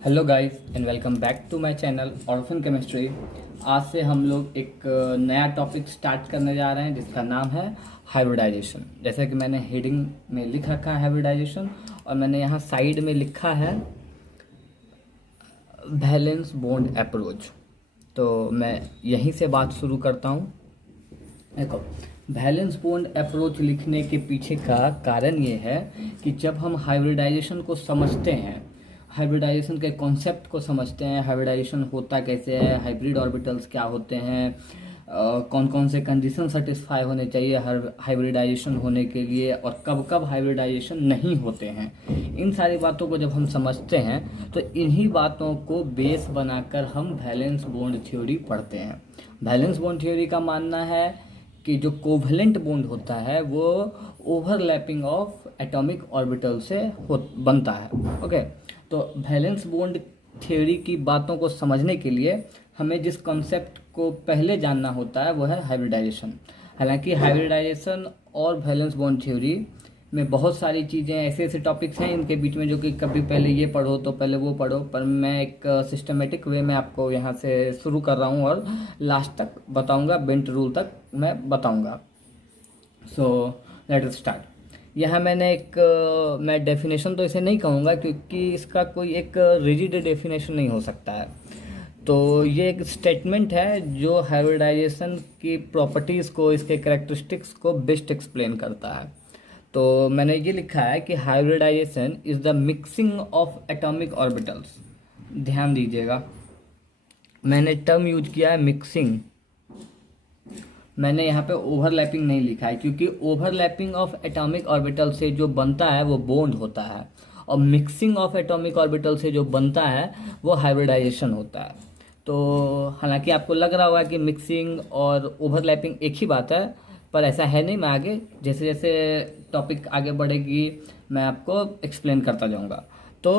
Hello guys and welcome back to my channel orphan chemistry. आज से हम लोग एक नया टॉपिक स्टार्ट करने जा रहे हैं जिसका नाम है हाइब्रिडाइजेशन। जैसे कि मैंने हेडिंग में लिख रखा है हाइब्रिडाइजेशन, और मैंने यहाँ साइड में लिखा है वैलेंस बॉन्ड अप्रोच। तो मैं यहीं से बात शुरू करता हूँ। देखो, वैलेंस बॉन्ड अप्रोच लिखने के पीछे का कारण ये है कि जब हम हाइब्रिडाइजेशन को समझते हैं, हाइब्रिडाइजेशन के कॉन्सेप्ट को समझते हैं, हाइब्रिडाइजेशन होता कैसे है, हाइब्रिड ऑर्बिटल्स क्या होते हैं, कौन कौन से कंडीशन सेटिस्फाई होने चाहिए हर हाइब्रिडाइजेशन होने के लिए, और कब कब हाइब्रिडाइजेशन नहीं होते हैं, इन सारी बातों को जब हम समझते हैं तो इन्हीं बातों को बेस बनाकर हम वैलेंस बॉन्ड थ्योरी पढ़ते हैं। वैलेंस बॉन्ड थ्योरी का मानना है कि जो कोवलेंट बॉन्ड होता है वो ओवरलैपिंग ऑफ एटॉमिक ऑर्बिटल से बनता है। ओके, तो वैलेंस बॉन्ड थ्योरी की बातों को समझने के लिए हमें जिस कॉन्सेप्ट को पहले जानना होता है वो है हाइब्रिडाइजेशन। हालांकि हाइब्रिडाइजेशन और वैलेंस बॉन्ड थ्योरी में बहुत सारी चीज़ें ऐसे ऐसे टॉपिक्स हैं इनके बीच में जो कि कभी पहले ये पढ़ो तो पहले वो पढ़ो, पर मैं एक सिस्टमेटिक वे में आपको यहाँ से शुरू कर रहा हूँ और लास्ट तक बताऊँगा, बेंट रूल तक मैं बताऊँगा। So let us start. यहाँ मैंने मैं डेफिनेशन तो इसे नहीं कहूँगा क्योंकि इसका कोई एक रिजिड डेफिनेशन नहीं हो सकता है। तो ये एक स्टेटमेंट है जो हाइब्रिडाइजेशन की प्रॉपर्टीज़ को, इसके कैरेक्टरिस्टिक्स को बेस्ट एक्सप्लेन करता है। तो मैंने ये लिखा है कि hybridization is the mixing of atomic orbitals. ध्यान दीजिएगा, मैंने टर्म यूज किया है मिक्सिंग। मैंने यहाँ पे ओवरलैपिंग नहीं लिखा है क्योंकि ओवरलैपिंग ऑफ एटॉमिक ऑर्बिटल से जो बनता है वो बॉन्ड होता है, और मिक्सिंग ऑफ एटॉमिक ऑर्बिटल से जो बनता है वो हाइब्रिडाइजेशन होता है। तो हालांकि आपको लग रहा होगा कि मिक्सिंग और ओवरलैपिंग एक ही बात है, पर ऐसा है नहीं। मैं आगे जैसे जैसे टॉपिक आगे बढ़ेगी मैं आपको एक्सप्लेन करता जाऊँगा। तो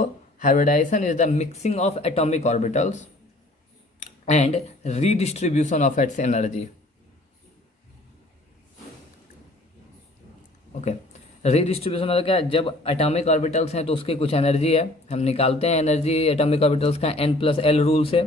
hybridization is the mixing of atomic orbitals and redistribution of its energy. Okay, redistribution मतलब क्या? जब एटॉमिक ऑर्बिटल्स हैं तो उसकी कुछ एनर्जी है, हम निकालते हैं एनर्जी एटॉमिक ऑर्बिटल्स का n+l रूल से।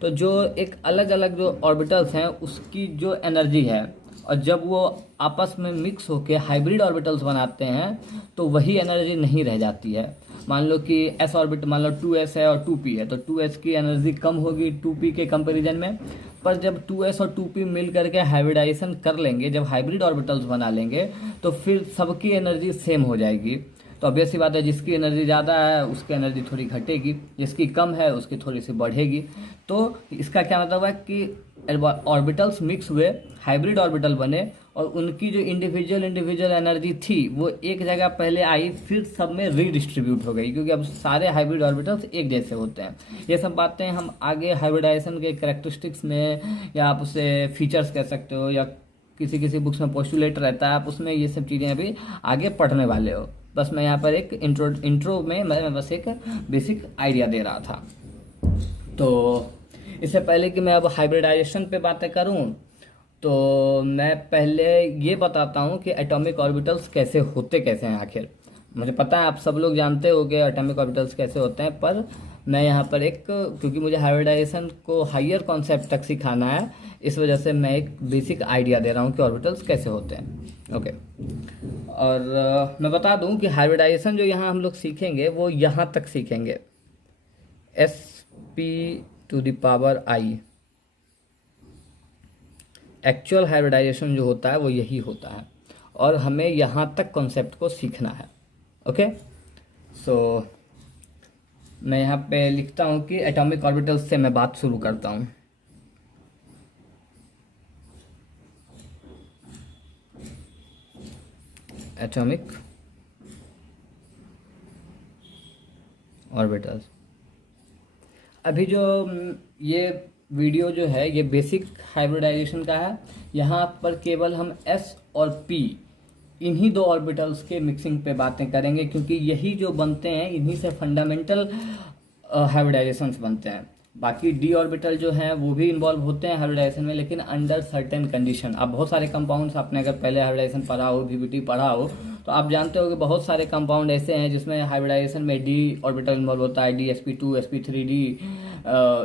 तो जो एक अलग अलग जो ऑर्बिटल्स हैं उसकी जो एनर्जी है, और जब वो आपस में मिक्स होकर हाइब्रिड ऑर्बिटल्स बनाते हैं तो वही एनर्जी नहीं रह जाती है। मान लो कि s ऑर्बिट, मान लो 2s है और 2p है, तो 2s की एनर्जी कम होगी 2p के कंपैरिजन में। पर जब 2s और 2p मिल करके हाइब्रिडाइजेशन कर लेंगे, जब हाइब्रिड ऑर्बिटल्स बना लेंगे तो फिर सबकी एनर्जी सेम हो जाएगी। तो ऑब्वियस सी बात है, जिसकी एनर्जी ज़्यादा है उसकी एनर्जी थोड़ी घटेगी, जिसकी कम है उसकी थोड़ी सी बढ़ेगी। तो इसका क्या मतलब है कि ऑर्बिटल्स मिक्स हुए, हाइब्रिड ऑर्बिटल बने, और उनकी जो इंडिविजुअल एनर्जी थी वो एक जगह पहले आई, फिर सब में रीडिस्ट्रीब्यूट हो गई, क्योंकि अब सारे हाइब्रिड ऑर्बिटल्स एक जैसे होते हैं। ये सब बातें हम आगे हाइब्रिडाइजेशन के कैरेक्टरिस्टिक्स में, या आप उसे फीचर्स कह सकते हो, या किसी किसी बुक्स में पोस्टुलेट रहता है, आप उसमें ये सब चीज़ें अभी आगे पढ़ने वाले हो। बस मैं यहाँ पर एक इंट्रो में मैं बस एक बेसिक आइडिया दे रहा था। तो इससे पहले कि मैं अब हाइब्रिडाइजेशन पे बातें करूँ तो मैं पहले ये बताता हूँ कि एटॉमिक ऑर्बिटल्स कैसे होते कैसे हैं आखिर। मुझे पता है आप सब लोग जानते होंगे एटॉमिक ऑर्बिटल्स कैसे होते हैं, पर मैं यहाँ पर क्योंकि मुझे हाइब्रिडाइजेशन को हायर कॉन्सेप्ट तक सिखाना है, इस वजह से मैं एक बेसिक आइडिया दे रहा हूँ कि ऑर्बिटल्स कैसे होते हैं। ओके, और मैं बता दूँ कि हाइब्रिडाइजेशन जो यहाँ हम लोग सीखेंगे वो यहाँ तक सीखेंगे, sp⁻⁰। एक्चुअल हाइब्रिडाइजेशन जो होता है वो यही होता है, और हमें यहाँ तक कॉन्सेप्ट को सीखना है। ओके, सो मैं यहाँ पे लिखता हूँ कि एटॉमिक ऑर्बिटल्स से मैं बात शुरू करता हूँ। Atomic orbitals. अभी जो ये वीडियो जो है ये बेसिक हाइब्रिडाइजेशन का है। यहाँ पर केवल हम s और p, इन्हीं दो ऑर्बिटल्स के मिक्सिंग पे बातें करेंगे, क्योंकि यही जो बनते हैं इन्हीं से फंडामेंटल हाइब्रिडाइजेशंस बनते हैं। बाकी डी ऑर्बिटल जो हैं वो भी इन्वॉल्व होते हैं हाइब्रिडाइजेशन में, लेकिन अंडर सर्टेन कंडीशन। अब बहुत सारे कंपाउंड्स आपने अगर पहले हाइब्रिडाइजेशन पढ़ा हो, वीबीटी पढ़ा हो, तो आप जानते हो कि बहुत सारे कंपाउंड ऐसे हैं जिसमें हाइब्रिडाइजेशन में डी ऑर्बिटल इन्वॉल्व होता है, DsP2 sp3d,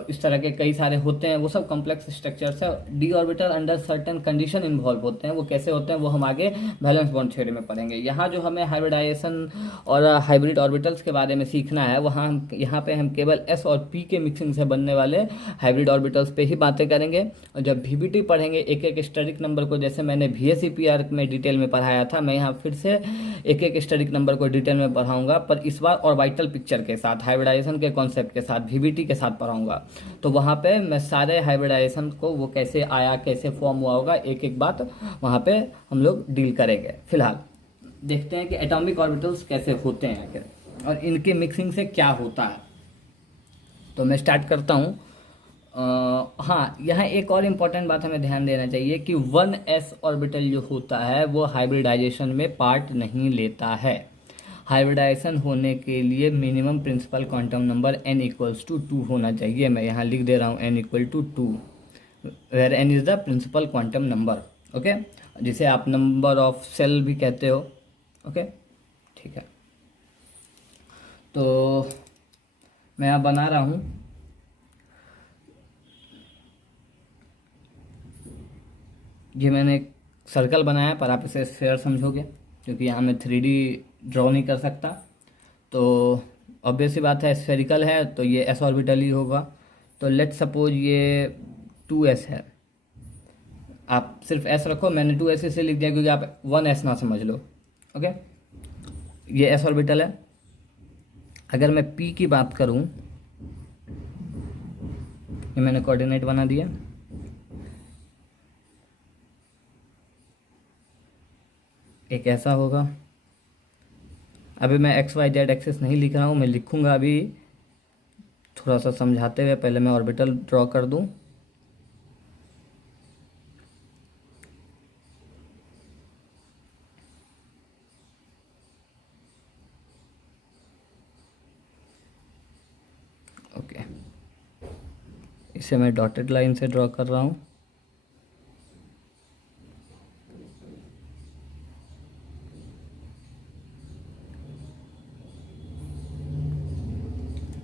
इस तरह के कई सारे होते हैं, वो सब कॉम्प्लेक्स स्ट्रक्चर्स है। D orbital under certain condition involve होते हैं, वो कैसे होते हैं वो हम आगे वैलेंस बॉन्ड थ्योरी में पढ़ेंगे। यहाँ जो हमें हाइब्रिडाइजेशन और हाइब्रिड ऑर्बिटल्स के बारे में सीखना है, वहाँ हम यहाँ पे हम केवल s और p के मिक्सिंग से बनने वाले हाइब्रिड ऑर्बिटल्स पे ही बातें करेंगे। और जब VBT पढ़ेंगे एक एक स्टेरिक नंबर को, जैसे मैंने VSEPR में डिटेल में पढ़ाया था, मैं यहाँ फिर से एक एक स्टेरिक नंबर को डिटेल में पढ़ाऊंगा, पर इस बार ऑर्बिटल पिक्चर के साथ, हाइब्रिडाइजेशन के कॉन्सेप्ट के साथ, VBT के साथ पढ़ाऊंगा। तो वहाँ पे मैं सारे हाइब्रिडाइजेशन को वो कैसे आया, कैसे फॉर्म हुआ होगा, एक एक बात वहाँ पे हम लोग डील करेंगे। फिलहाल देखते हैं कि एटॉमिक ऑर्बिटल्स कैसे होते हैं आखिर और इनके मिक्सिंग से क्या होता है। तो मैं स्टार्ट करता हूँ। हाँ, यहाँ एक और इम्पॉर्टेंट बात हमें ध्यान देना चाहिए कि 1s ऑर्बिटल जो होता है वो हाइब्रिडाइजेशन में पार्ट नहीं लेता है। हाइब्रिडाइजेशन होने के लिए minimum principal quantum number n = 2 होना चाहिए। मैं यहाँ लिख दे रहा हूँ n = 2, where n is the principal quantum number, okay, जिसे आप नंबर ऑफ सेल भी कहते हो, ओके, ठीक है। तो मैं यहाँ बना रहा हूँ, ये मैंने एक सर्कल बनाया, पर आप इसे स्फीयर समझोगे क्योंकि यहाँ मैं 3D ड्रॉ नहीं कर सकता। तो ऑब्वियस सी बात है, स्फेरिकल है तो ये s ऑर्बिटल ही होगा। तो लेट सपोज ये 2s है, आप सिर्फ s रखो, मैंने 2s इसे लिख दिया क्योंकि आप 1s ना समझ लो, ओके। ये s ऑर्बिटल है। अगर मैं p की बात करूं, ये मैंने कोऑर्डिनेट बना दिया, एक ऐसा होगा। अभी मैं XYZ एक्सिस नहीं लिख रहा हूँ, मैं लिखूंगा अभी थोड़ा सा समझाते हुए। पहले मैं ऑर्बिटल ड्रॉ कर दूं। ओके, इसे मैं डॉटेड लाइन से ड्रॉ कर रहा हूँ।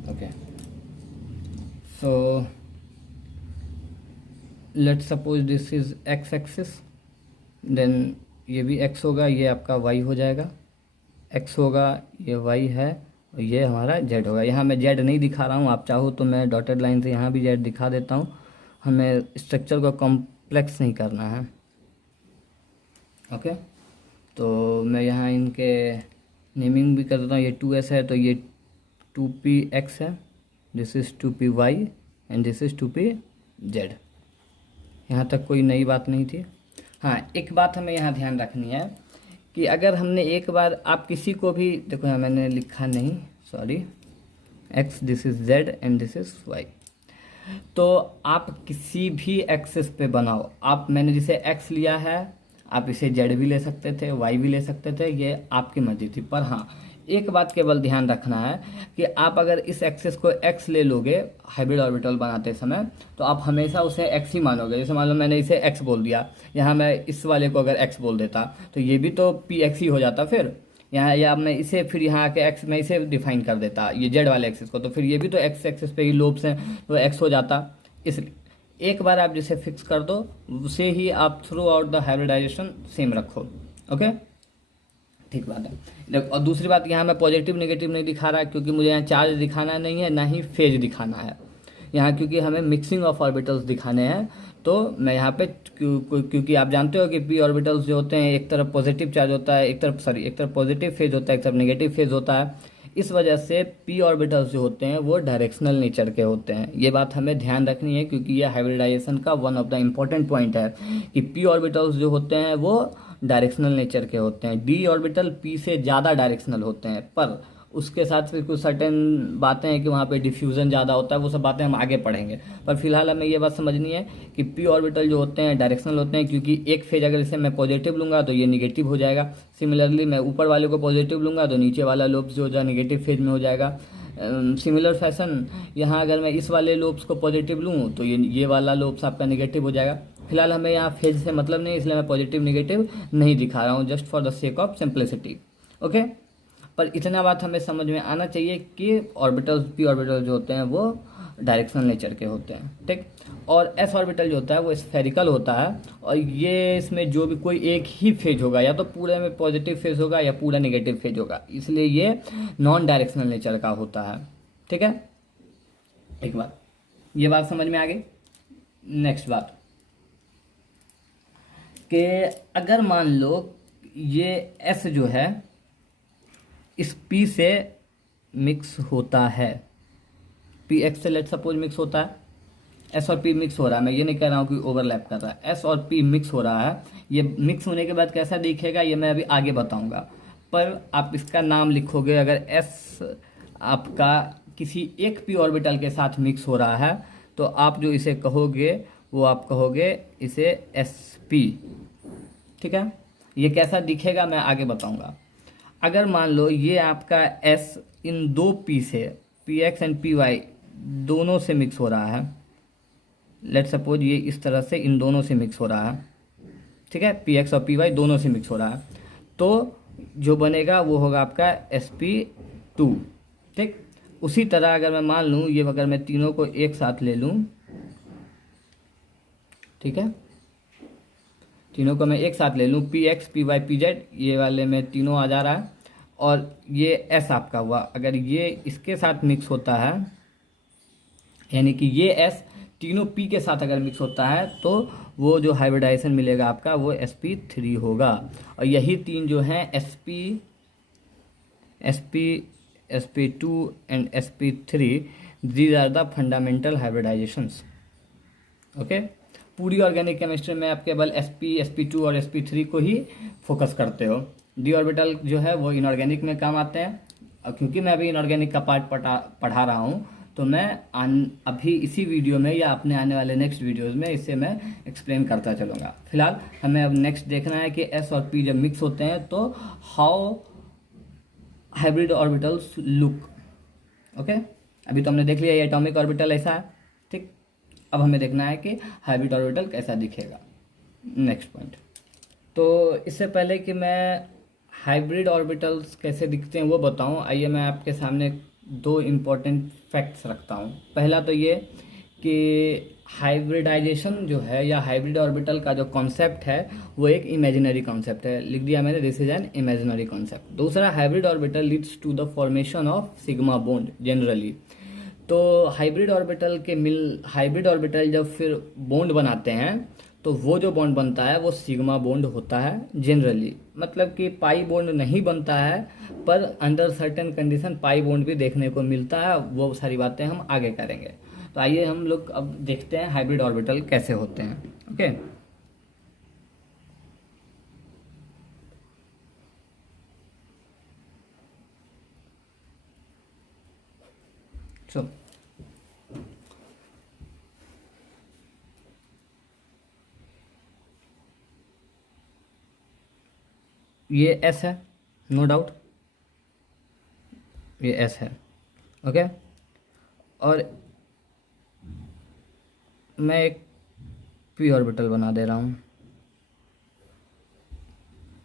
Okay, so let suppose this is x axis, then ये भी x होगा, ये आपका y हो जाएगा, x होगा, ये y है, और ये हमारा z होगा। यहाँ मैं z नहीं दिखा रहा हूँ, आप चाहो तो मैं डॉटेड लाइन से यहाँ भी z दिखा देता हूँ। हमें स्ट्रक्चर को कॉम्प्लेक्स नहीं करना है, ओके। तो मैं यहाँ इनके नेमिंग भी कर देता हूँ। ये 2s है तो ये 2px है, this is 2py and this is 2pz। यहाँ तक कोई नई बात नहीं थी। हाँ, एक बात हमें यहाँ ध्यान रखनी है कि अगर हमने एक बार, आप किसी को भी देखो, यहाँ मैंने लिखा नहीं, sorry, x, this is z and this is y। तो आप किसी भी एक्सिस पे बनाओ, आप, मैंने जिसे x लिया है, आप इसे z भी ले सकते थे, y भी ले सकते थे, ये आपकी मर्जी थी। पर हाँ, एक बात केवल ध्यान रखना है कि आप अगर इस एक्सिस को x ले लोगे हाइब्रिड ऑर्बिटल बनाते समय, तो आप हमेशा उसे x ही मानोगे। जैसे मान लो मैंने इसे x बोल दिया, यहाँ मैं इस वाले को अगर x बोल देता तो ये भी तो px ही हो जाता फिर यहाँ, या मैं इसे फिर यहाँ आके x, मैं इसे डिफाइन कर देता ये z वाले एक्सिस को, तो फिर ये भी तो x एक्सिस पे ही लोब्स हैं तो x हो जाता। इसलिए एक बार आप जिसे फिक्स कर दो, उसे ही आप throughout the hybridization same रखो, ओके, ठीक बात है। और दूसरी बात, यहाँ मैं पॉजिटिव नेगेटिव नहीं दिखा रहा क्योंकि मुझे यहाँ चार्ज दिखाना नहीं है, ना ही फेज दिखाना है यहाँ, क्योंकि हमें मिक्सिंग ऑफ ऑर्बिटल्स दिखाने हैं। तो मैं यहाँ पे क्योंकि आप जानते हो कि p ऑर्बिटल्स जो होते हैं, एक तरफ पॉजिटिव चार्ज होता है, एक तरफ पॉजिटिव फेज होता है, एक तरफ नेगेटिव फेज होता है। इस वजह से p ऑर्बिटल्स जो होते हैं वो डायरेक्शनल नेचर के होते हैं। ये बात हमें ध्यान रखनी है क्योंकि ये हाइब्रिडाइजेशन का one of the important point है कि p ऑर्बिटल्स जो होते हैं वो डायरेक्शनल नेचर के होते हैं। d ऑर्बिटल p से ज़्यादा डायरेक्शनल होते हैं, पर उसके साथ फिर कुछ सर्टेन बातें हैं कि वहाँ पे डिफ्यूज़न ज़्यादा होता है, वो सब बातें हम आगे पढ़ेंगे। पर फिलहाल हमें ये बात समझनी है कि p ऑर्बिटल जो होते हैं डायरेक्शनल होते हैं, क्योंकि एक फेज अगर इसे मैं पॉजिटिव लूँगा तो ये निगेटिव हो जाएगा। सिमिलरली मैं ऊपर वाले को पॉजिटिव लूँगा तो नीचे वाला लोब्स जो है निगेटिव फेज में हो जाएगा। सिमिलर फैशन यहाँ अगर मैं इस वाले लोब्स को पॉजिटिव लूँ तो ये वाला लोब्स आपका निगेटिव हो जाएगा। फिलहाल हमें यहाँ फेज से मतलब नहीं, इसलिए मैं पॉजिटिव नेगेटिव नहीं दिखा रहा हूँ, just for the sake of simplicity. Okay, पर इतना बात हमें समझ में आना चाहिए कि ऑर्बिटल्स, पी ऑर्बिटल जो होते हैं वो डायरेक्शनल नेचर के होते हैं, ठीक। और एस ऑर्बिटल जो होता है वो स्फेरिकल होता है, और ये इसमें जो भी कोई एक ही फेज होगा, या तो पूरे में पॉजिटिव फेज होगा या पूरा नेगेटिव फेज होगा, इसलिए ये नॉन डायरेक्शनल नेचर का होता है, ठीक है। एक बात, ये बात समझ में आ गई। नेक्स्ट बात कि अगर मान लो ये एस जो है इस पी से मिक्स होता है, पी एक्स से लेट सपोज मिक्स होता है, एस और पी मिक्स हो रहा है, मैं ये नहीं कह रहा हूँ कि ओवरलैप कर रहा है, एस और पी मिक्स हो रहा है, ये मिक्स होने के बाद कैसा दिखेगा ये मैं अभी आगे बताऊंगा। पर आप इसका नाम लिखोगे, अगर एस आपका किसी एक पी ऑर्बिटल के साथ मिक्स हो रहा है तो आप जो इसे कहोगे वो आप कहोगे इसे एस पी, ठीक है। ये कैसा दिखेगा मैं आगे बताऊंगा। अगर मान लो ये आपका एस इन दो पी से, P X and P Y दोनों से मिक्स हो रहा है, लेट सपोज ये इस तरह से इन दोनों से मिक्स हो रहा है, ठीक है, पी एक्स और पी वाई दोनों से मिक्स हो रहा है, तो जो बनेगा वो होगा आपका एस पी टू, ठीक। उसी तरह अगर मैं मान लूँ ये, अगर मैं तीनों को एक साथ ले लूँ, ठीक है, तीनों को मैं एक साथ ले लूँ, P X P Y P Z, ये वाले में तीनों आ जा रहा है, और ये एस आपका हुआ, अगर ये इसके साथ मिक्स होता है, यानी कि ये एस तीनों पी के साथ अगर मिक्स होता है तो वो जो हाइब्रिडाइजेशन मिलेगा आपका वो sp3 होगा। और यही तीन जो हैं sp, sp, sp2 and sp3, these are the fundamental hybridisations. Okay, पूरी ऑर्गेनिक केमिस्ट्री में आप केवल sp, sp2 और sp3 को ही फोकस करते हो। डी ऑर्बिटल जो है वो इनऑर्गेनिक में काम आते हैं, और क्योंकि मैं अभी इनऑर्गेनिक का पार्ट पढ़ा रहा हूँ तो मैं अभी इसी वीडियो में या अपने आने वाले नेक्स्ट वीडियोस में इसे मैं एक्सप्लेन करता चलूँगा। फिलहाल हमें अब नेक्स्ट देखना है कि एस और पी जब मिक्स होते हैं तो how hybrid orbitals look. Okay, अभी तो हमने देख लिया ये एटॉमिक ऑर्बिटल ऐसा है, ठीक। अब हमें देखना है कि हाइब्रिड ऑर्बिटल कैसा दिखेगा। नेक्स्ट पॉइंट, तो इससे पहले कि मैं हाइब्रिड ऑर्बिटल्स कैसे दिखते हैं वो बताऊं, आइए मैं आपके सामने दो इम्पॉर्टेंट फैक्ट्स रखता हूं। पहला तो ये कि हाइब्रिडाइजेशन जो है या हाइब्रिड ऑर्बिटल का जो कॉन्सेप्ट है वो एक इमेजिनरी कॉन्सेप्ट है, लिख दिया मैंने, this is an imaginary concept. दूसरा, hybrid orbital leads to the formation of sigma bond generally. तो हाइब्रिड ऑर्बिटल जब फिर बॉन्ड बनाते हैं तो वो जो बॉन्ड बनता है वो सिग्मा बॉन्ड होता है जनरली, मतलब कि पाई बॉन्ड नहीं बनता है, पर under certain condition pi bond भी देखने को मिलता है। वो सारी बातें हम आगे करेंगे। तो आइए हम लोग अब देखते हैं हाइब्रिड ऑर्बिटल कैसे होते हैं। ओके, सो ये एस है, नो डाउट ये एस है। ओके, और मैं एक पी ऑर्बिटल बना दे रहा हूँ,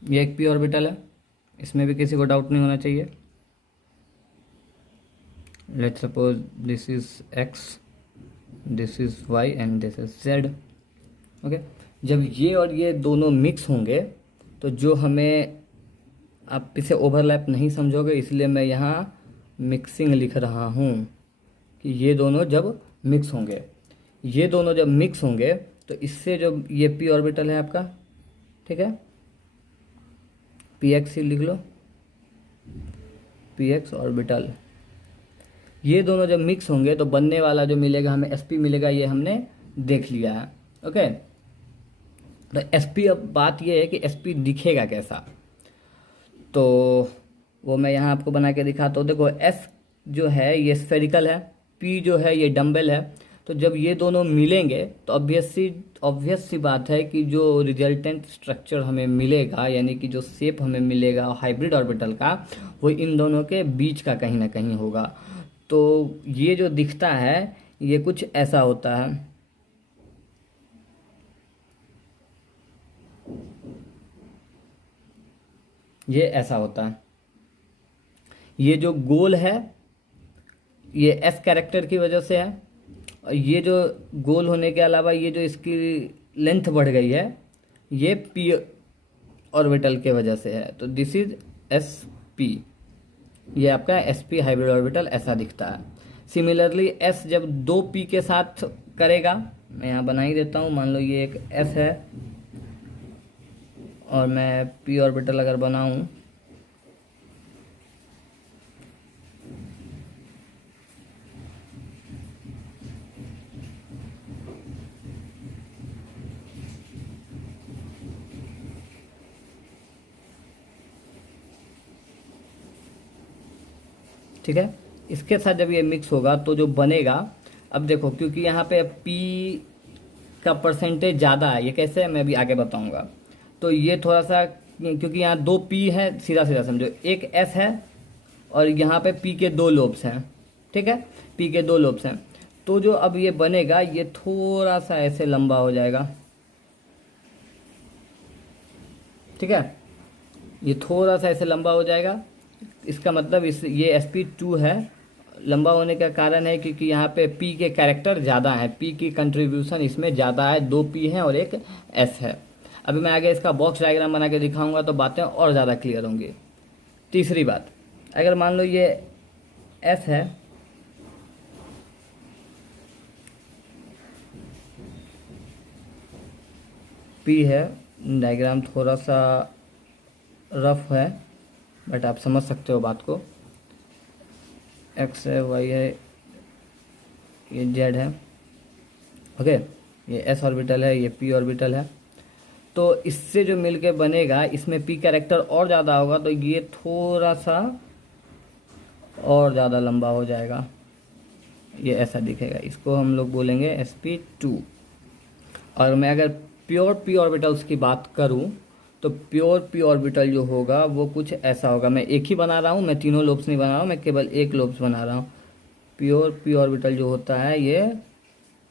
ये एक पी ऑर्बिटल है, इसमें भी किसी को डाउट नहीं होना चाहिए। Let's suppose this is X, this is Y and this is Z. Okay, जब ये और ये दोनों मिक्स होंगे तो जो हमें, आप इसे ओवरलैप नहीं समझोगे इसलिए मैं यहाँ मिक्सिंग लिख रहा हूँ कि ये दोनों जब मिक्स होंगे, ये दोनों जब मिक्स होंगे तो इससे जो ये पी ऑर्बिटल है आपका, ठीक है, पी एक्स ही लिख लो, पी एक्स ऑर्बिटल, ये दोनों जब मिक्स होंगे तो बनने वाला जो मिलेगा हमें एस पी मिलेगा, ये हमने देख लिया है। ओके, तो एस पी, अब बात ये है कि एस पी दिखेगा कैसा, तो वो मैं यहाँ आपको बना के दिखाता हूँ। देखो एस जो है ये स्फेरिकल है, पी जो है ये डम्बल है, तो जब ये दोनों मिलेंगे तो ऑब्वियस सी बात है कि जो रिजल्टेंट स्ट्रक्चर हमें मिलेगा, यानी कि जो शेप हमें मिलेगा हाइब्रिड ऑर्बिटल का, वो इन दोनों के बीच का कहीं ना कहीं होगा। तो ये जो दिखता है ये कुछ ऐसा होता है, ये ऐसा होता है। ये जो गोल है ये एस कैरेक्टर की वजह से है, और ये जो गोल होने के अलावा ये जो इसकी लेंथ बढ़ गई है ये पी ऑर्बिटल के वजह से है। तो दिस इज एस पी, ये आपका एस पी हाइब्रिड ऑर्बिटल ऐसा दिखता है। सिमिलरली एस जब दो पी के साथ करेगा, मैं यहाँ बना ही देता हूँ, मान लो ये एक एस है और मैं पी ऑर्बिटल अगर बनाऊँ, ठीक है, इसके साथ जब ये मिक्स होगा तो जो बनेगा, अब देखो क्योंकि यहाँ पे P का परसेंटेज ज़्यादा है, ये कैसे है मैं भी आगे बताऊंगा। तो ये थोड़ा सा, क्योंकि यहाँ दो P है, सीधा सीधा समझो, एक S है और यहाँ पे P के दो लोब्स हैं, ठीक है, P के दो लोब्स हैं। तो जो अब ये बनेगा ये थोड़ा सा ऐसे लंबा हो जाएगा, ठीक है, ये थोड़ा सा ऐसे लंबा हो जाएगा। इसका मतलब इस ये sp2 है, लंबा होने का कारण है क्योंकि यहाँ पे p के कैरेक्टर ज़्यादा हैं, p की कंट्रीब्यूशन इसमें ज़्यादा है, दो p हैं और एक s है। अभी मैं आगे इसका बॉक्स डायग्राम बना के दिखाऊंगा तो बातें और ज़्यादा क्लियर होंगी। तीसरी बात, अगर मान लो ये s है, p है, डायग्राम थोड़ा सा रफ है बट आप समझ सकते हो बात को, x है, y है, ये z है, ओके, ये s ऑर्बिटल है, ये p ऑर्बिटल है। तो इससे जो मिलके बनेगा इसमें p कैरेक्टर और ज़्यादा होगा तो ये थोड़ा सा और ज़्यादा लंबा हो जाएगा, ये ऐसा दिखेगा, इसको हम लोग बोलेंगे sp2। और मैं अगर प्योर p ऑर्बिटल्स की बात करूँ तो प्योर p ऑर्बिटल जो होगा वो कुछ ऐसा होगा। मैं एक ही बना रहा हूँ, मैं तीनों लोब्स नहीं बना रहा हूँ, मैं केवल एक लोब्स बना रहा हूँ। प्योर p ऑर्बिटल जो होता है ये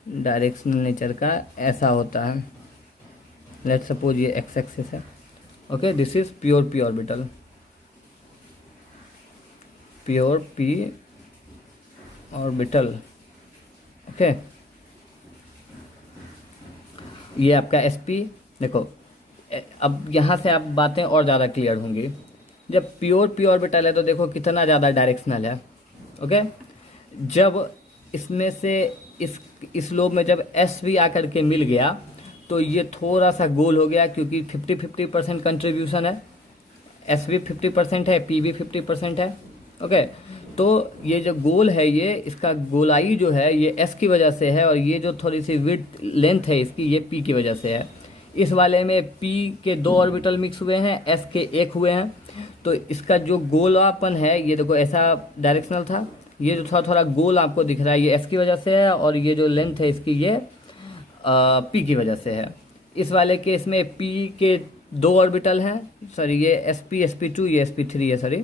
डायरेक्शनल नेचर का ऐसा होता है। लेट सपोज ये x एक्सिस है, okay, this is pure p orbital, pure p orbital, okay. ये आपका sp, देखो अब यहाँ से आप बातें और ज़्यादा क्लियर होंगी। जब प्योर p ऑर्बिटल है तो देखो कितना ज़्यादा डायरेक्शनल है, ओके। जब इसमें से इस लोब में जब s भी आकर के मिल गया तो ये थोड़ा सा गोल हो गया, क्योंकि 50-50% कंट्रीब्यूशन है, s भी 50% है, p भी 50% है, ओके। तो ये जो गोल है ये इसका गोलाई जो है ये s की वजह से है, और ये जो थोड़ी सी विड्थ लेंथ है इसकी ये p की वजह से है। इस वाले में p के दो ऑर्बिटल मिक्स हुए हैं, s के एक हुए हैं, तो इसका जो गोलापन है ये देखो ऐसा डायरेक्शनल था, ये जो थोड़ा थोड़ा गोल आपको दिख रहा है ये s की वजह से है, और ये जो लेंथ है इसकी ये p की वजह से है। इस वाले केस में p के दो ऑर्बिटल हैं, सॉरी ये sp sp2 ये sp3 है, सॉरी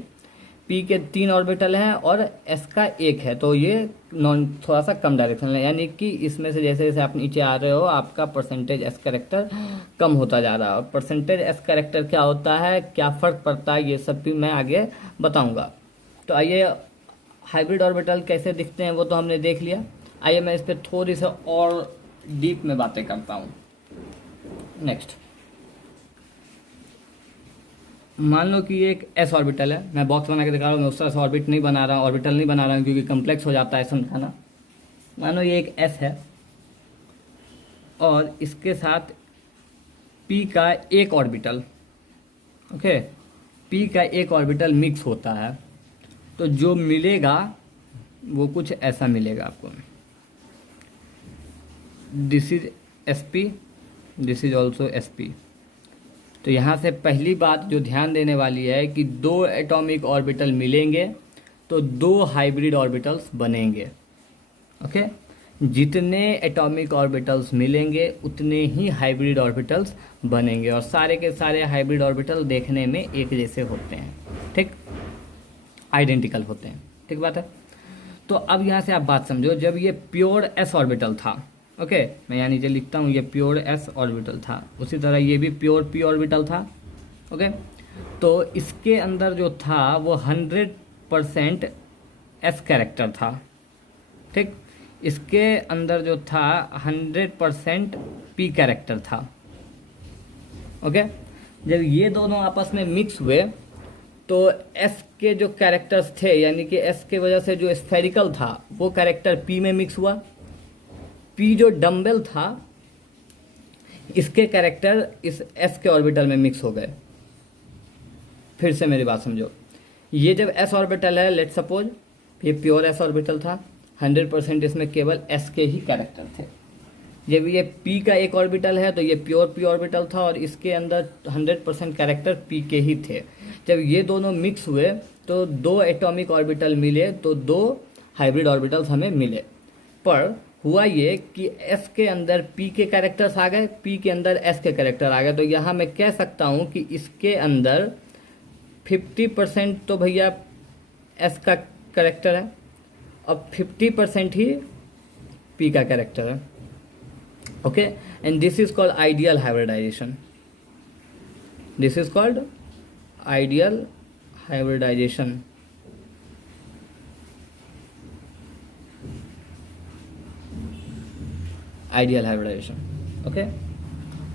p के तीन ऑर्बिटल हैं और s का एक है, तो ये थोड़ा सा कम डायरेक्शनल है, यानी कि इसमें से जैसे जैसे आप नीचे आ रहे हो आपका परसेंटेज s कैरेक्टर कम होता जा रहा है। और परसेंटेज s कैरेक्टर क्या होता है, क्या फ़र्क पड़ता है, ये सब भी मैं आगे बताऊंगा। तो आइए हाइब्रिड ऑर्बिटल कैसे दिखते हैं वो तो हमने देख लिया, आइए मैं इस पर थोड़ी सा और डीप में बातें करता हूँ। नेक्स्ट, मान लो कि ये एक s ऑर्बिटल है, मैं बॉक्स बना के दिखा रहा हूँ, मैं उस तरह से ऑर्बिटल नहीं बना रहा हूँ क्योंकि कम्प्लेक्स हो जाता है समझाना। मान लो ये एक s है और इसके साथ p का एक ऑर्बिटल, ओके, p का एक ऑर्बिटल मिक्स होता है, तो जो मिलेगा वो कुछ ऐसा मिलेगा आपको। This is sp, this is also sp। तो यहाँ से पहली बात जो ध्यान देने वाली है कि दो एटॉमिक ऑर्बिटल मिलेंगे तो दो हाइब्रिड ऑर्बिटल्स बनेंगे, ओके। जितने एटॉमिक ऑर्बिटल्स मिलेंगे उतने ही हाइब्रिड ऑर्बिटल्स बनेंगे, और सारे के सारे हाइब्रिड ऑर्बिटल देखने में एक जैसे होते हैं, ठीक, आइडेंटिकल होते हैं, ठीक बात है। तो अब यहाँ से आप बात समझो, जब ये प्योर s ऑर्बिटल था, ओके, मैं यहाँ नीचे लिखता हूँ ये प्योर s ऑर्बिटल था, उसी तरह ये भी प्योर p ऑर्बिटल था, ओके। तो इसके अंदर जो था वो 100% एस कैरेक्टर था, ठीक। इसके अंदर जो था 100% पी कैरेक्टर था, ओके। जब ये दोनों आपस में मिक्स हुए तो एस के जो कैरेक्टर्स थे, यानी कि एस के वजह से जो स्फेरिकल था वो कैरेक्टर पी में मिक्स हुआ। पी जो डम्बल था इसके कैरेक्टर इस एस के ऑर्बिटल में मिक्स हो गए। फिर से मेरी बात समझो, ये जब एस ऑर्बिटल है, लेट सपोज ये प्योर एस ऑर्बिटल था, 100% इसमें केवल एस के ही कैरेक्टर थे। जब ये पी का एक ऑर्बिटल है तो ये प्योर पी ऑर्बिटल था और इसके अंदर 100% कैरेक्टर पी के ही थे। जब ये दोनों मिक्स हुए तो 2 एटॉमिक ऑर्बिटल मिले, तो 2 हाइब्रिड ऑर्बिटल्स हमें मिले। पर हुआ ये कि एस के अंदर पी के कैरेक्टर्स आ गए, पी के अंदर एस के कैरेक्टर आ गए। तो यहाँ मैं कह सकता हूँ कि इसके अंदर 50% तो भैया एस का कैरेक्टर है और 50% ही पी का कैरेक्टर है, okay. And this is called ideal hybridization. This is called ideal hybridization. Ideal hybridization, okay.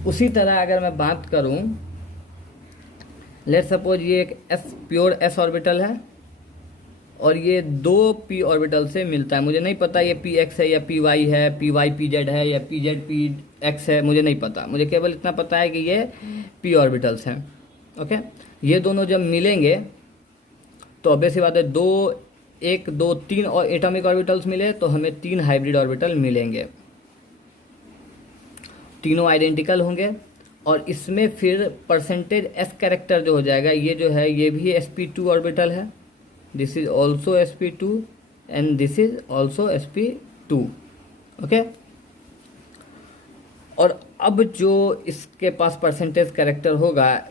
उसी तरह अगर मैं बात करूं, लेट सपोज ये एक एस प्योर एस ऑर्बिटल है और ये 2 पी ऑर्बिटल से मिलता है। मुझे नहीं पता ये पी एक्स है या पी वाई है, पी वाई पी जेड है या पी जेड पी एक्स है, मुझे नहीं पता। मुझे केवल इतना पता है कि ये पी ऑर्बिटल्स हैं, ओके। ये दोनों जब मिलेंगे तो ऑब्वियस सी बात है 1 2 3 और एटॉमिक ऑर्बिटल्स मिले तो हमें 3 हाइब्रिड ऑर्बिटल मिलेंगे। तीनों आइडेंटिकल होंगे और इसमें फिर परसेंटेज एस कैरेक्टर जो हो जाएगा, ये जो है ये भी sp2 ऑर्बिटल है, this is also sp2 and this is also sp2, okay. और अब जो इसके पास परसेंटेज कैरेक्टर होगा,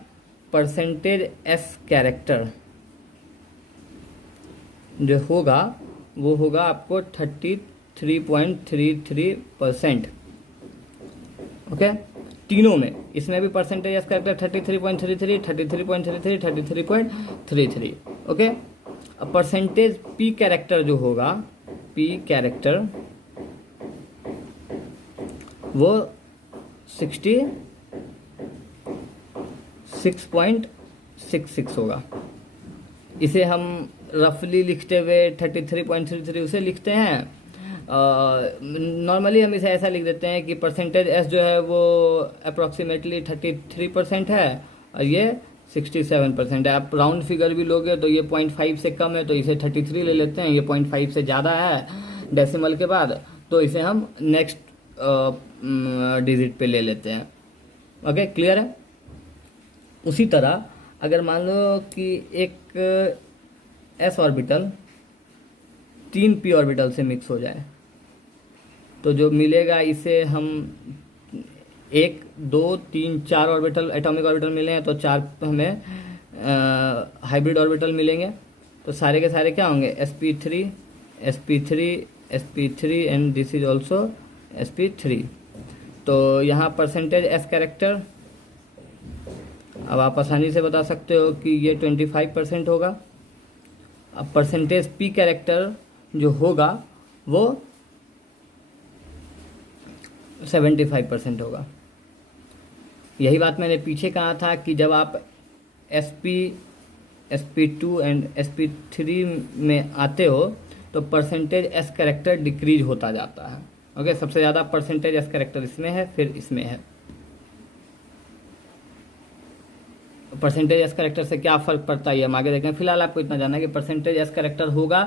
परसेंटेज एस कैरेक्टर जो होगा वो होगा आपको 33.33%, ओके। तीनों में, इसमें भी परसेंटेज एस कैरेक्टर 33.33, 33.33, 33.33, ओके। अब परसेंटेज पी कैरेक्टर जो होगा, पी कैरेक्टर वो 66.66 होगा। इसे हम रफली लिखते हुए 33.33 उसे लिखते हैं। नॉर्मली हम इसे ऐसा लिख देते हैं कि परसेंटेज एस जो है वो अप्रॉक्सीमेटली 33% है और ये 67% है। आप राउंड फिगर भी लोगे तो ये 0.5 से कम है तो इसे 33 ले लेते हैं, ये 0.5 से ज़्यादा है डेसिमल के बाद तो इसे हम नेक्स्ट डिजिट पे ले लेते हैं, ओके। क्लियर है। उसी तरह अगर मान लो कि एक एस ऑर्बिटल 3 पी ऑर्बिटल से मिक्स हो जाए तो जो मिलेगा इसे हम 1 2 3 4 ऑर्बिटल एटॉमिक ऑर्बिटल मिले हैं तो 4 हमें हाइब्रिड ऑर्बिटल मिलेंगे। तो सारे के सारे क्या होंगे, sp3 sp3 sp3 and this is also sp3। तो यहाँ परसेंटेज एस कैरेक्टर अब आप आसानी से बता सकते हो कि ये 25% होगा। अब परसेंटेज पी कैरेक्टर जो होगा वो 75% होगा। यही बात मैंने पीछे कहा था कि जब आप sp2 एंड sp3 में आते हो तो परसेंटेज एस कैरेक्टर डिक्रीज होता जाता है, ओके। सबसे ज़्यादा परसेंटेज एस कैरेक्टर इसमें है, फिर इसमें है। परसेंटेज एस कैरेक्टर से क्या फ़र्क पड़ता है हम आगे देखें। फिलहाल आपको इतना जानना है कि परसेंटेज एस कैरेक्टर होगा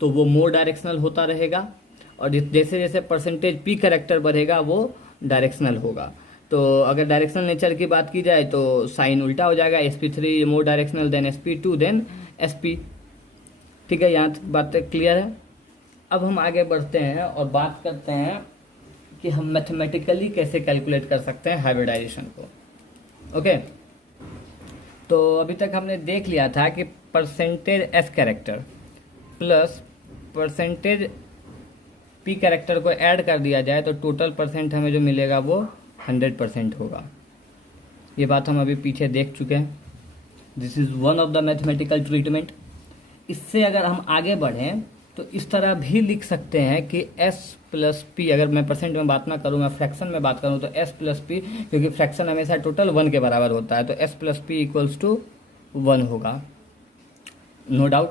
तो वो मोर डायरेक्शनल होता रहेगा और जैसे जैसे परसेंटेज पी कैरेक्टर बढ़ेगा वो डायरेक्शनल होगा। तो अगर डायरेक्शनल नेचर की बात की जाए तो साइन उल्टा हो जाएगा, sp3 more directional than sp2 than sp, ठीक है। यहाँ बात क्लियर है। अब हम आगे बढ़ते हैं और बात करते हैं कि हम मैथमेटिकली कैसे कैलकुलेट कर सकते हैं हाइब्रिडाइजेशन को, ओके। तो अभी तक हमने देख लिया था कि percentage S character plus percentage P character को ऐड कर दिया जाए तो टोटल परसेंट हमें जो मिलेगा वो 100% होगा। ये बात हम अभी पीछे देख चुके हैं, this is one of the mathematical treatment. इससे अगर हम आगे बढ़ें तो इस तरह भी लिख सकते हैं कि s प्लस पी, अगर मैं परसेंट में बात ना करूँ, मैं फ्रैक्शन में बात करूँ तो s प्लस पी, क्योंकि फ्रैक्शन हमेशा टोटल 1 के बराबर होता है, तो s plus P equals to 1 होगा, नो डाउट।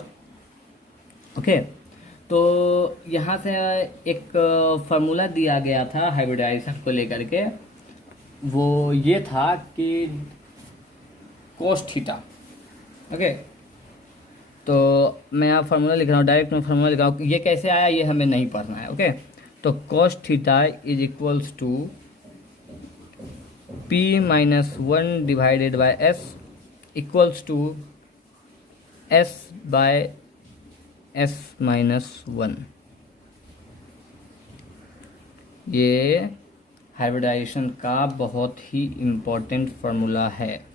ओके, तो यहाँ से एक फार्मूला दिया गया था हाइब्रिडाइजेशन को लेकर के, वो ये था कि कोस थीटा। ओके, तो मैं यहाँ फार्मूला लिख रहा हूँ, डायरेक्ट मैं फार्मूला लिख रहा हूँ, ये कैसे आया ये हमें नहीं पढ़ना है। ओके, तो cos theta is equals to P minus 1 divided by S equals to S by S minus 1। ये हाइब्रिडाइजेशन का बहुत ही इम्पोर्टेंट फार्मूला है।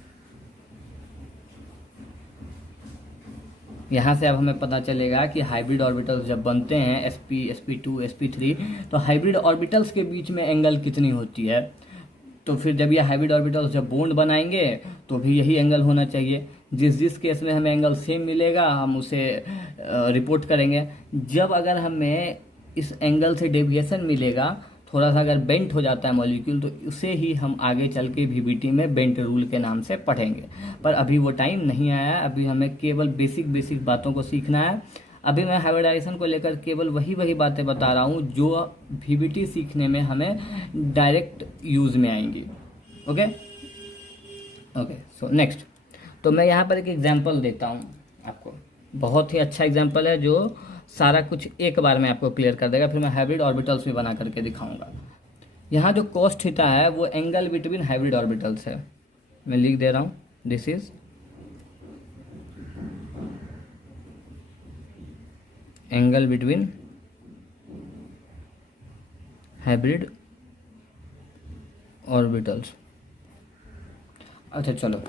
यहाँ से अब हमें पता चलेगा कि हाइब्रिड ऑर्बिटल्स जब बनते हैं sp, sp2, sp3, तो हाइब्रिड ऑर्बिटल्स के बीच में एंगल कितनी होती है। तो फिर जब ये हाइब्रिड ऑर्बिटल्स जब बॉन्ड बनाएंगे तो भी यही एंगल होना चाहिए। जिस केस में हमें एंगल सेम मिलेगा हम उसे रिपोर्ट करेंगे। जब अगर हमें इस एंगल से डेविएशन मिलेगा, थोड़ा सा अगर बेंट हो जाता है मॉलिक्यूल, तो उसे ही हम आगे चल के वीबीटी में बेंट रूल के नाम से पढ़ेंगे। पर अभी वो टाइम नहीं आया, अभी हमें केवल बेसिक बातों को सीखना है। अभी मैं हाइब्रिडाइजेशन को लेकर केवल वही बातें बता रहा हूँ जो वीबीटी सीखने में हमें डायरेक्ट यूज में आएंगी। ओके ओके, सो नेक्स्ट, तो मैं यहाँ पर एक एग्जांपल देता हूँ आपको, बहुत ही अच्छा एग्जांपल है जो सारा कुछ एक बार में आपको क्लियर कर देगा। फिर मैं हाइब्रिड ऑर्बिटल्स भी बना करके दिखाऊंगा। यहाँ जो कोस थीटा है वो एंगल बिटवीन हाइब्रिड ऑर्बिटल्स है। मैं लिख दे रहा हूँ, this is angle between hybrid orbitals. अच्छा चलो,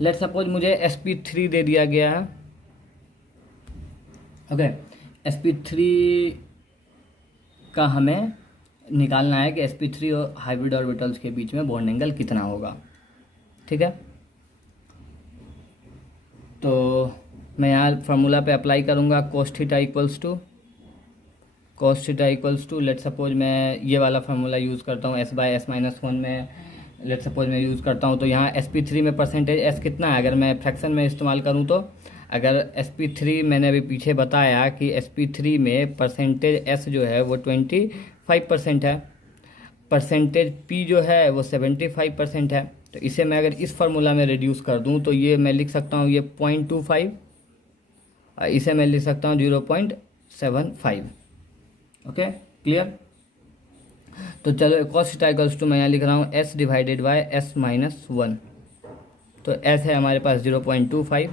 लेट सपोज मुझे sp3 दे दिया गया है। ओके, sp3 का हमें निकालना है कि sp3 और हाइब्रिड ऑर्बिटल्स के बीच में बॉन्ड एंगल कितना होगा। ठीक है, तो मैं यहाँ फार्मूला पे अप्लाई करूँगा cos theta equals to let suppose मैं ये वाला फार्मूला यूज़ करता हूँ, s बाय s माइनस 1 में लेट सपोज मैं यूज़ करता हूँ। तो यहाँ sp3 में परसेंटेज s कितना है, अगर मैं फ्रैक्शन में इस्तेमाल करूँ तो अगर sp3 मैंने अभी पीछे बताया कि sp3 में परसेंटेज s जो है वो 25% है, परसेंटेज p जो है वो 75% है। तो इसे मैं अगर इस फार्मूला में रिड्यूस कर दूं तो ये मैं लिख सकता हूँ ये 0.25, इसे मैं लिख सकता हूँ 0.75। Okay clear. तो चलो cos थीटा इक्वल्स टू मैं यहाँ लिख रहा हूँ s divided by s minus 1। तो s है हमारे पास 0.25,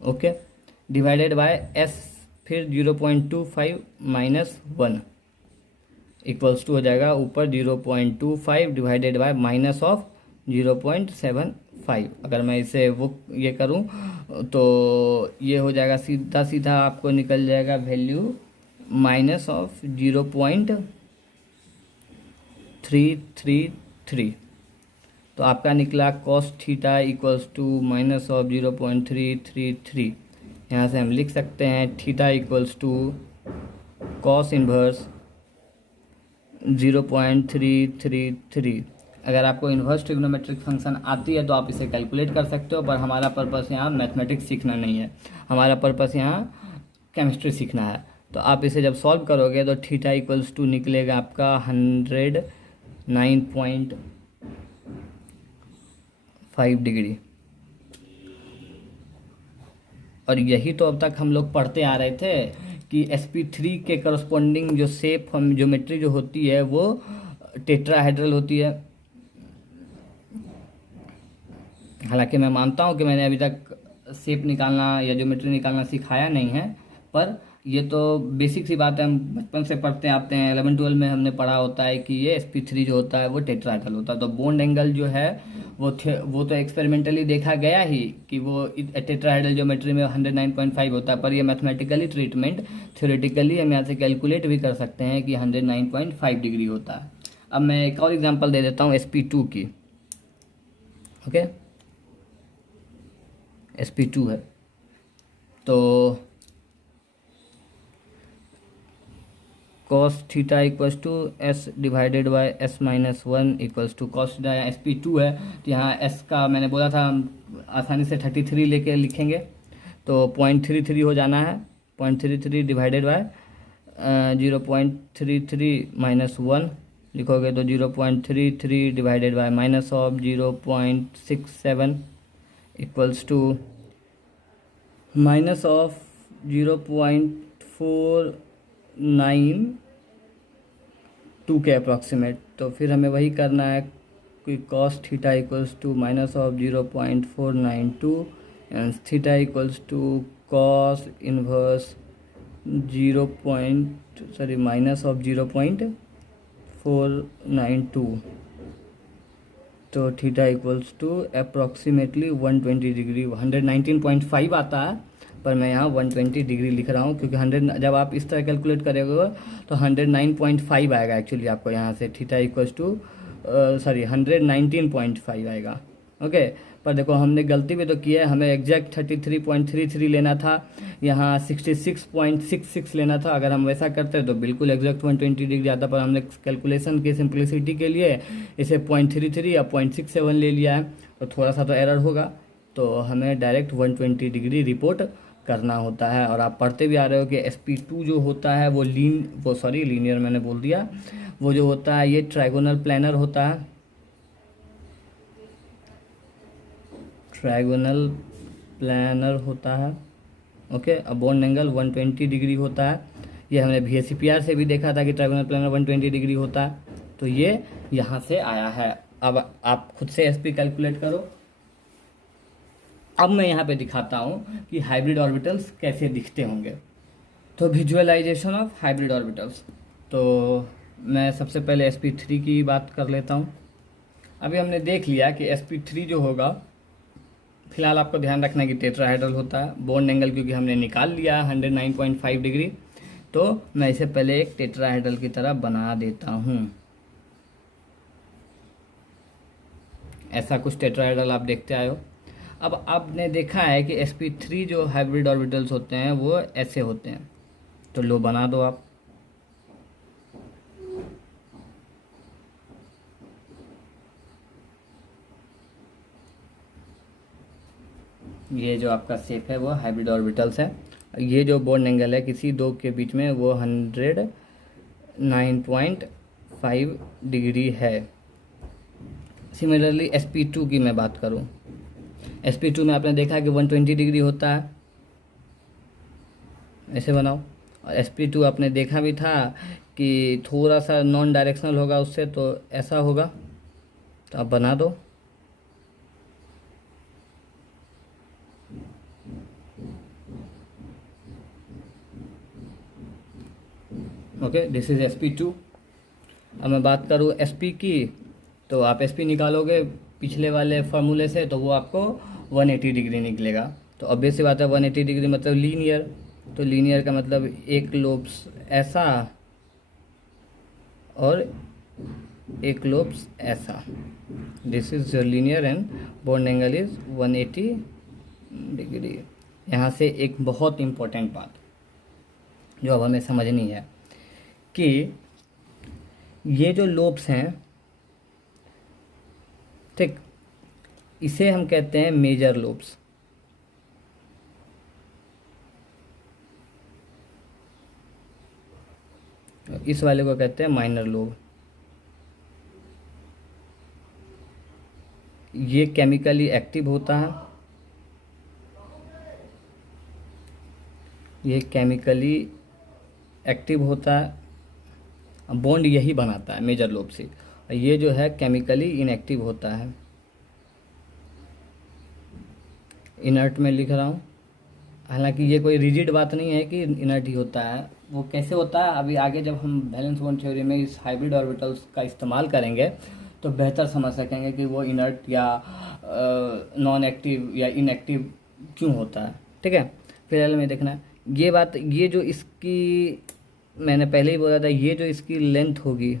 ओके, डिवाइडेड बाय s फिर 0.25 माइनस 1 इक्वल्स टू हो जाएगा ऊपर 0.25 डिवाइडेड बाय माइनस ऑफ 0.75। अगर मैं इसे वो ये करूं तो ये हो जाएगा सीधा सीधा आपको निकल जाएगा वैल्यू माइनस ऑफ 0.333। तो आपका निकला cos theta equals to minus of 0.333। यहाँ से हम लिख सकते हैं theta equals to cos inverse 0.333। अगर आपको इन्वर्स ट्रिग्नोमेट्रिक फंक्शन आती है तो आप इसे कैलकुलेट कर सकते हो, पर हमारा पर्पस यहाँ मैथमेटिक्स सीखना नहीं है, हमारा पर्पस यहाँ केमिस्ट्री सीखना है। तो आप इसे जब सॉल्व करोगे तो थीटा इक्वल्स टू निकलेगा आपका 109.5 डिग्री। और यही तो अब तक हम लोग पढ़ते आ रहे थे कि sp3 के करस्पॉन्डिंग जो शेप हम ज्योमेट्री जो होती है वो टेट्राहेड्रल होती है। हालांकि मैं मानता हूं कि मैंने अभी तक शेप निकालना या ज्योमेट्री निकालना सिखाया नहीं है, पर ये तो बेसिक सी बात है, हम बचपन से पढ़ते आते हैं। 11-12 में हमने पढ़ा होता है कि ये sp3 जो होता है वो टेट्राहेड्रल होता है। तो बॉन्ड एंगल जो है वो तो एक्सपेरिमेंटली देखा गया ही कि वो टेट्राहेड्रल ज्योमेट्री में 109.5 होता है, पर ये मैथमेटिकली ट्रीटमेंट थ्योरेटिकली हम यहाँ से कैलकुलेट भी कर सकते हैं कि 109.5 डिग्री होता है। अब मैं एक और एग्जांपल दे देता हूँ sp2 की। ओके, sp2 है। तो cos theta equals to s divided by s minus 1 equals to cos theta, यहाँ sp2 है तो यहाँ s का मैंने बोला था हम आसानी से 33 लेके लिखेंगे, तो 0.33 हो जाना है। 0.33 डिवाइडेड बाय 0.33 माइनस 1 लिखोगे तो 0.33 divided by minus of 0.67 equals to minus of 0.492 के अप्रॉक्सीमेट। तो फिर हमें वही करना है कि cos theta equals to minus of 0.492 and theta equals to cos inverse minus of 0.492। तो theta equals to approximately 120 degree, 119.5 आता है पर मैं यहाँ 120 डिग्री लिख रहा हूँ क्योंकि 100 जब आप इस तरह कैलकुलेट करेंगे तो 109.5 आएगा एक्चुअली आपको यहाँ से। थीटा इक्वल्स टू 119.5 आएगा। ओके, पर देखो हमने गलती भी तो की है, हमें एग्जैक्ट 33.33 लेना था, यहाँ 66.66 लेना था। अगर हम वैसा करते तो बिल्कुल एग्जैक्ट 120 डिग्री आता, पर हमने कैलकुलेशन की सिंप्लिसिटी के लिए इसे 0.33 या 0.67 ले लिया है और थोड़ा सा तो एरर होगा, तो हमें डायरेक्ट 120 डिग्री रिपोर्ट करना होता है। और आप पढ़ते भी आ रहे हो कि sp2 जो होता है वो लीनियर मैंने बोल दिया, वो जो होता है ये ट्राइगोनल प्लानर होता है, ट्राइगोनल प्लानर होता है। ओके, अब बॉन्ड एंगल 120 डिग्री होता है। ये हमने VSCPR से भी देखा था कि ट्राइगोनल प्लानर 120 डिग्री होता है, तो ये यहाँ से आया है। अब आप खुद से SP कैलकुलेट करो। अब मैं यहाँ पे दिखाता हूँ कि हाइब्रिड ऑर्बिटल्स कैसे दिखते होंगे। तो विजुअलाइजेशन ऑफ हाइब्रिड ऑर्बिटल्स, तो मैं सबसे पहले sp3 की बात कर लेता हूँ। अभी हमने देख लिया कि sp3 जो होगा, फिलहाल आपको ध्यान रखना है कि टेट्राहेड्रल होता है। बॉन्ड एंगल क्योंकि हमने निकाल लिया 109.5 डिग्री, तो मैं इसे पहले एक टेट्राहेड्रल की तरह बना देता हूँ। ऐसा कुछ टेट्राहेड्रल आप देखते आए हो। अब आपने देखा है कि sp3 जो हाइब्रिड ऑर्बिटल्स होते हैं वो ऐसे होते हैं, तो लो बना दो आप। ये जो आपका शेप है वो हाइब्रिड ऑर्बिटल्स है। ये जो बॉन्ड एंगल है किसी दो के बीच में वो 109.5 डिग्री है। सिमिलरली sp2 की मैं बात करूं, sp2 में आपने देखा कि 120 डिग्री होता है, ऐसे बनाओ। और sp2 आपने देखा भी था कि थोड़ा सा नॉन डायरेक्शनल होगा उससे, तो ऐसा होगा, तो आप बना दो। Okay, this is sp2। अब मैं बात करूँ sp की, तो आप sp निकालोगे पिछले वाले फार्मूले से तो वो आपको 180 डिग्री निकलेगा। तो ऑब्वियस सी बात है 180 डिग्री मतलब लीनियर, तो लीनियर का मतलब एक लोब्स ऐसा और एक लोब्स ऐसा। This is linear and bond angle is 180 degree. यहाँ से एक बहुत इम्पोर्टेंट बात जो अब हमें समझनी है कि ये जो लोब्स हैं, ठीक, इसे हम कहते हैं मेजर लोब्स। इस वाले को कहते हैं माइनर लोब। ये केमिकली एक्टिव होता है, ये केमिकली एक्टिव होता है, बॉन्ड यही बनाता है मेजर लोब से। ये जो है केमिकली इनएक्टिव होता है। इनर्ट में लिख रहा हूँ, हालांकि ये कोई रिजिड बात नहीं है कि इनर्ट ही होता है। वो कैसे होता है अभी आगे जब हम वैलेंस बॉन्ड थ्योरी में इस हाइब्रिड ऑर्बिटल्स का इस्तेमाल करेंगे तो बेहतर समझ सकेंगे कि वो इनर्ट या नॉन एक्टिव या इनएक्टिव क्यों होता है। ठीक है, फिलहाल में देखना ये बात, ये जो इसकी मैंने पहले ही बोला था, ये जो इसकी लेंथ होगी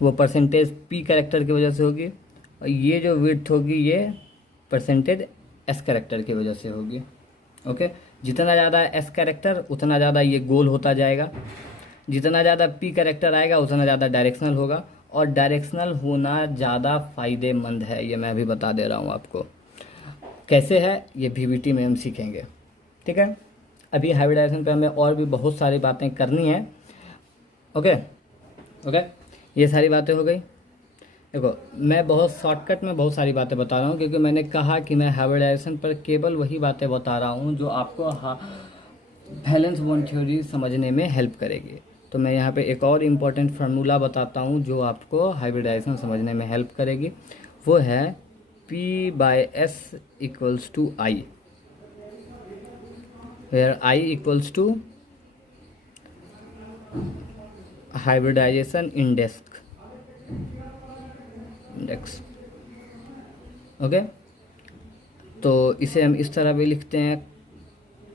वो परसेंटेज p कैरेक्टर की वजह से होगी, और ये जो विड्थ होगी ये परसेंटेज एस कैरेक्टर की वजह से होगी। ओके, जितना ज़्यादा एस कैरेक्टर उतना ज़्यादा ये गोल होता जाएगा, जितना ज़्यादा पी कैरेक्टर आएगा उतना ज़्यादा डायरेक्शनल होगा, और डायरेक्शनल होना ज़्यादा फ़ायदेमंद है, ये मैं अभी बता दे रहा हूँ आपको। कैसे है ये VBT में हम सीखेंगे, ठीक है। अभी हाइब्रिडाइजेशन पे हमें और भी बहुत सारी बातें करनी है। ओके ओके, ये सारी बातें हो गई। देखो, मैं बहुत शॉर्टकट में बहुत सारी बातें बता रहा हूँ, क्योंकि मैंने कहा कि मैं हाइब्रिडाइजेशन पर केवल वही बातें बता रहा हूँ जो आपको बैलेंस बॉन्ड थ्योरी समझने में हेल्प करेगी। तो मैं यहाँ पे एक और इम्पॉर्टेंट फार्मूला बताता हूँ जो आपको हाइब्रिडाइजेशन समझने में हेल्प करेगी। वो है P/S equals to I, where I equals to hybridization index. Okay, तो इसे हम इस तरह भी लिखते हैं,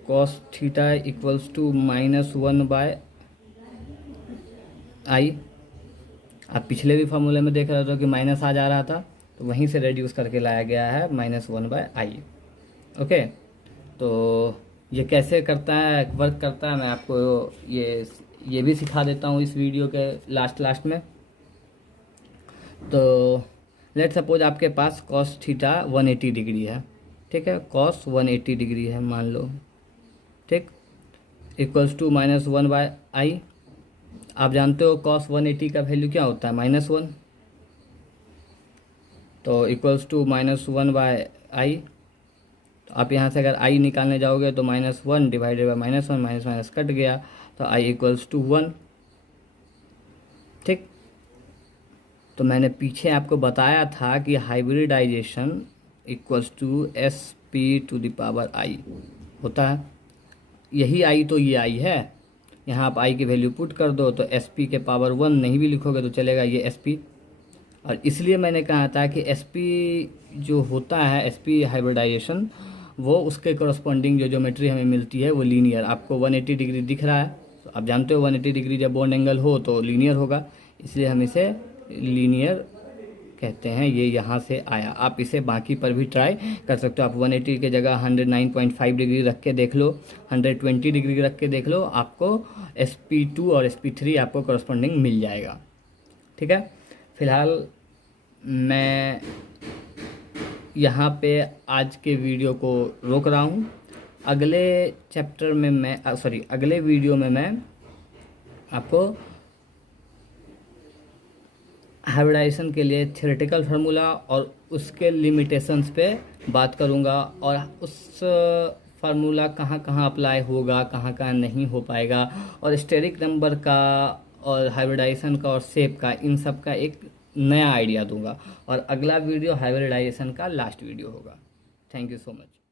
cos theta equals to -1/i। आप पिछले भी फार्मूले में देख रहे थे कि माइनस आ जा रहा था, तो वहीं से रेड्यूस करके लाया गया है -1/i। ओके, तो ये कैसे करता है, वर्क करता है, मैं आपको ये भी सिखा देता हूँ इस वीडियो के लास्ट में। तो लेट सपोज आपके पास cos थीटा 180 डिग्री है, ठीक है, cos 180 डिग्री है मान लो, ठीक, इक्वल्स टू -1/i। आप जानते हो cos 180 का वैल्यू क्या होता है, -1, तो इक्वल्स टू -1/i। तो आप यहाँ से अगर i निकालने जाओगे तो -1 divided by -1, minus minus cut गया, तो i इक्वल्स टू 1, ठीक। तो मैंने पीछे आपको बताया था कि हाइब्रिडाइजेशन इक्वल्स टू SP⁻i होता है। यही i तो ये i है, यहाँ आप i की वैल्यू पुट कर दो तो SP⁻1 नहीं भी लिखोगे तो चलेगा, ये SP। और इसलिए मैंने कहा था कि SP जो होता है, SP हाइब्रिडाइजेशन, वो उसके करस्पॉन्डिंग जो ज्योमेट्री हमें मिलती है वो लीनियर। आपको 180 डिग्री दिख रहा है, तो आप जानते हो 180 डिग्री जब बॉन्ड एंगल हो तो लीनियर होगा, इसलिए हम इसे लीनियर कहते हैं। ये यहाँ से आया। आप इसे बाकी पर भी ट्राई कर सकते हो। आप 180 के जगह 109.5 डिग्री रख के देख लो, 120 डिग्री रख के देख लो, आपको SP2 और SP3 आपको करस्पॉन्डिंग मिल जाएगा, ठीक है। फिलहाल मैं यहाँ पे आज के वीडियो को रोक रहा हूँ। अगले चैप्टर में अगले वीडियो में मैं आपको हाइब्रिडाइजेशन के लिए थ्योरेटिकल फार्मूला और उसके लिमिटेशंस पे बात करूँगा, और उस फार्मूला कहाँ कहाँ अप्लाई होगा, कहाँ कहाँ नहीं हो पाएगा, और स्टेरिक नंबर का और हाइब्रिडाइजेशन का और शेप का, इन सब का एक नया आइडिया दूंगा। और अगला वीडियो हाइब्रिडाइजेशन का लास्ट वीडियो होगा। Thank you so much.